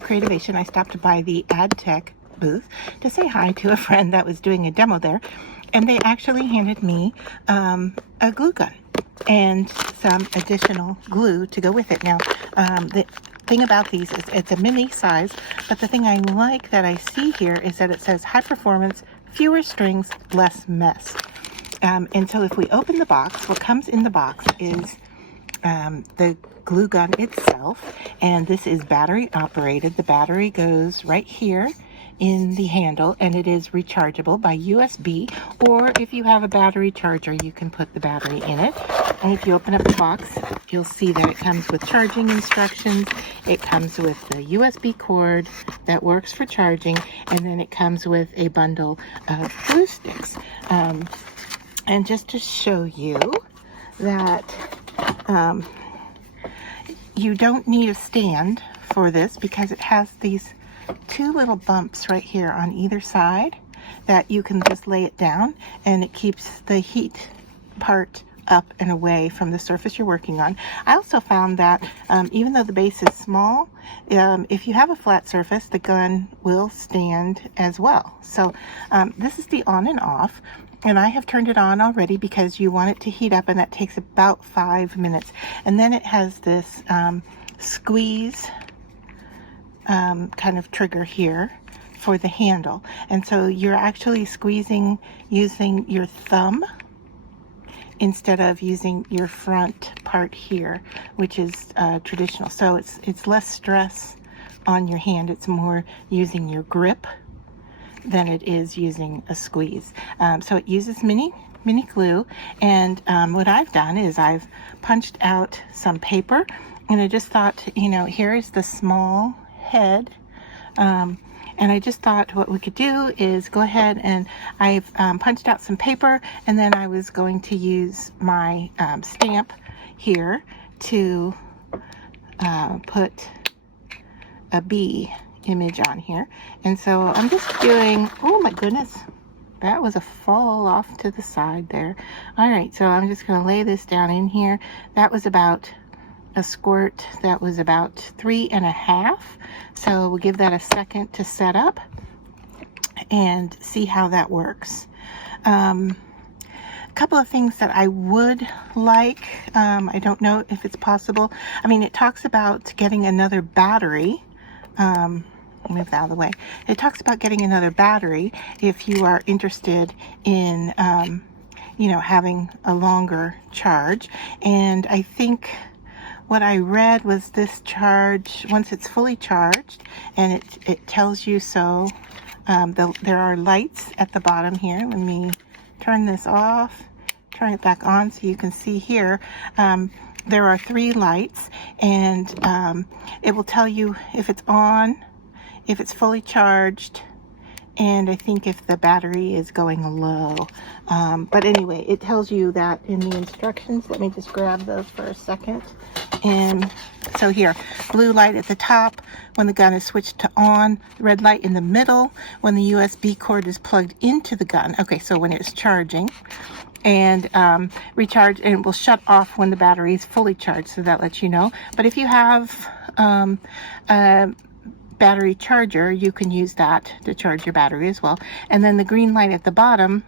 at Creativation, I stopped by the Adtech booth to say hi to a friend that was doing a demo there, and they actually handed me a glue gun and some additional glue to go with it. Now, the thing about these is it's a mini size, but the thing I like that I see here is that it says high performance, fewer strings, less mess. And so if we open the box, what comes in the box is the glue gun itself, and this is battery operated. The battery goes right here in the handle, and it is rechargeable by USB, or if you have a battery charger, you can put the battery in it. And if you open up the box, you'll see that it comes with charging instructions. It comes with the USB cord that works for charging, and then it comes with a bundle of glue sticks. And just to show you that you don't need a stand for this, because it has these two little bumps right here on either side that you can just lay it down, and it keeps the heat part up and away from the surface you're working on. I also found that even though the base is small, if you have a flat surface, the gun will stand as well. So this is the on and off, and I have turned it on already because you want it to heat up, and that takes about 5 minutes. And then it has this squeeze kind of trigger here for the handle, and so you're actually squeezing using your thumb instead of using your front part here, which is traditional. So it's less stress on your hand. It's more using your grip than it is using a squeeze. So it uses mini glue, and what I've done is I've punched out some paper, and I just thought, you know, here is the small head, and I just thought what we could do is go ahead, and I've punched out some paper, and then I was going to use my stamp here to put a bee image on here. And so I'm just doing, oh my goodness, that was a fall off to the side there. All right, so I'm just going to lay this down in here. That was about a squirt that was about 3.5. So we'll give that a second to set up and see how that works. A couple of things that I would like, I don't know if it's possible. I mean, it talks about getting another battery. Move that out of the way. It talks about getting another battery if you are interested in, you know, having a longer charge. And I think what I read was this charge, once it's fully charged, and it tells you so. There are lights at the bottom here. Let me turn this off, turn it back on so you can see here. There are 3 lights, and it will tell you if it's on, if it's fully charged, and I think if the battery is going low. But anyway, it tells you that in the instructions. Let me just grab those for a second. And so here, blue light at the top when the gun is switched to on, red light in the middle when the USB cord is plugged into the gun. Okay, so when it's charging, and recharge, and it will shut off when the battery is fully charged, so that lets you know. But if you have a battery charger, you can use that to charge your battery as well. And then the green light at the bottom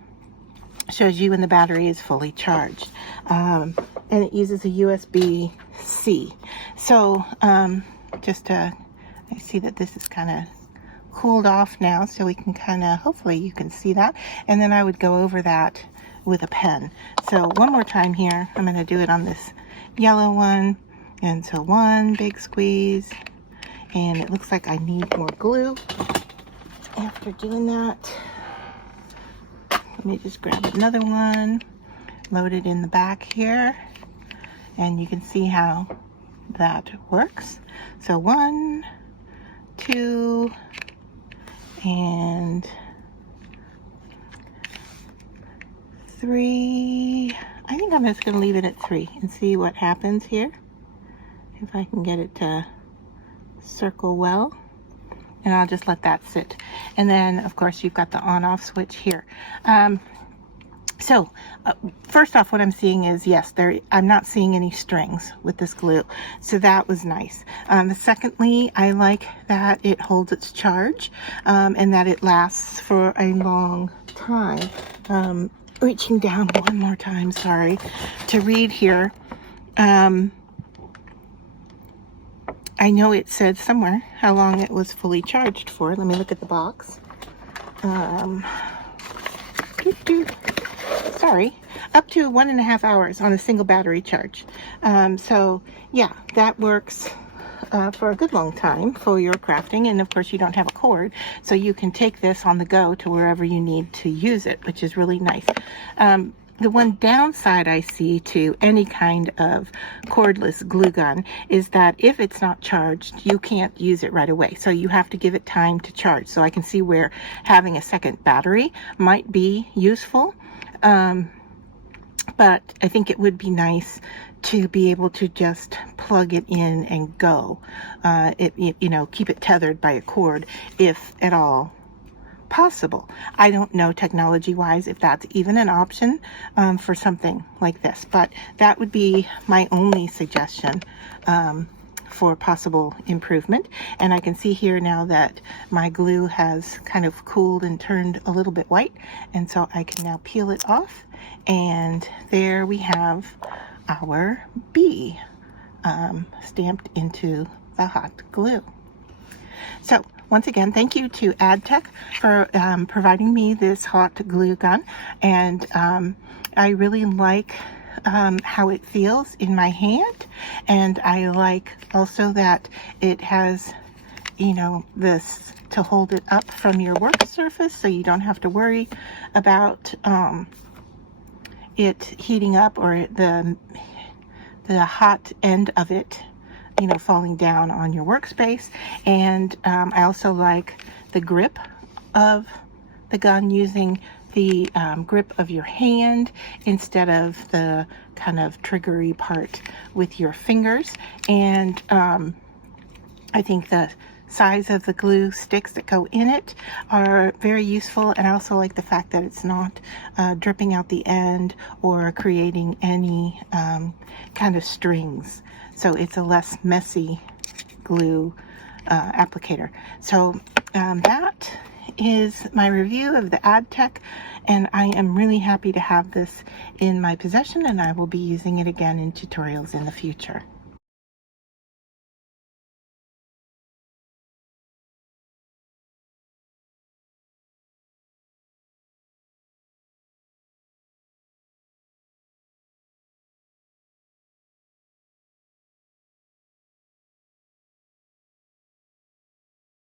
shows you when the battery is fully charged, and it uses a USB-C. So just I see that this is kind of cooled off now, so we can kind of, hopefully you can see that, and then I would go over that with a pen. So one more time here, I'm going to do it on this yellow one, and so one big squeeze, and it looks like I need more glue. After doing that, let me just grab another one, load it in the back here, and you can see how that works. So 1, 2, and 3. I think I'm just going to leave it at 3 and see what happens here. If I can get it to circle well. And I'll just let that sit. And then, of course, you've got the on-off switch here. So, first off, what I'm seeing is, yes, I'm not seeing any strings with this glue. So that was nice. Secondly, I like that it holds its charge, and that it lasts for a long time. Reaching down one more time, sorry, to read here. I know it said somewhere how long it was fully charged for. Let me look at the box. Sorry, up to 1.5 hours on a single battery charge. So yeah, that works for a good long time for your crafting. And of course you don't have a cord, so you can take this on the go to wherever you need to use it, which is really nice. The one downside I see to any kind of cordless glue gun is that if it's not charged, you can't use it right away. So you have to give it time to charge. So I can see where having a second battery might be useful. But I think it would be nice to be able to just plug it in and go. You know, keep it tethered by a cord if at all possible. I don't know technology-wise if that's even an option for something like this, but that would be my only suggestion for possible improvement. And I can see here now that my glue has kind of cooled and turned a little bit white, and so I can now peel it off, and there we have our bee stamped into the hot glue. So once again, thank you to Adtech for providing me this hot glue gun, and I really like how it feels in my hand, and I like also that it has, you know, this to hold it up from your work surface, so you don't have to worry about it heating up or the hot end of it, you know, falling down on your workspace. And I also like the grip of the gun, using the grip of your hand instead of the kind of triggery part with your fingers. And I think the size of the glue sticks that go in it are very useful, and I also like the fact that it's not dripping out the end or creating any kind of strings, so it's a less messy glue applicator. So that is my review of the Adtech, and I am really happy to have this in my possession, and I will be using it again in tutorials in the future.